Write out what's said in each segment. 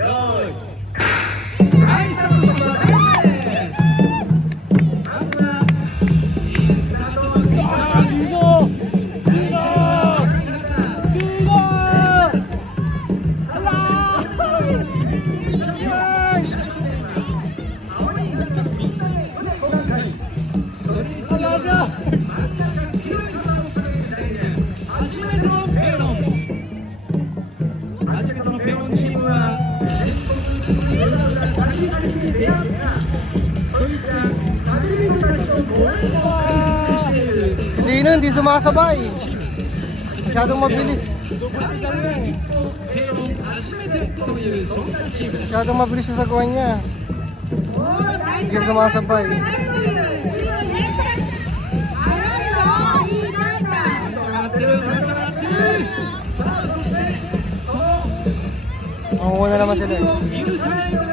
はい、スタートしました。大丈夫です。まずはいいスタートを切っていきます。初めてのペロンチームは全国一に旅先に出会ったそういった旅人たちのご縁を大切にしている Sino hindi sumasabay? Masyadong mabilis. いつもペロン初めてというそんなチームです。 Masyadong mabilis sa gawa niya. Hindi sumasabay. 許 Una naman sila. さないのが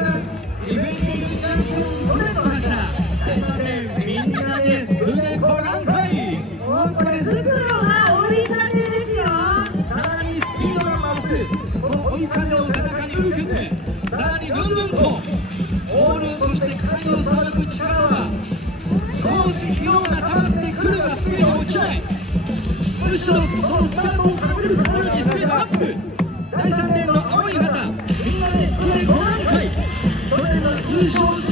ディフェンディングチャンピオンドレの柱第3レーンみんなで船小岩会これ袋が追い風ですよ。さらにスピードが増すこの追い風を背中に受けてさらにぐんぐんとオールそして貝をさばく力は少し疲労が溜まってくるがスピードが落ちない。むしろそのスピードをかけるところにスピードアップ。第3レーンの青い旗みんなで船小岩会それでは優勝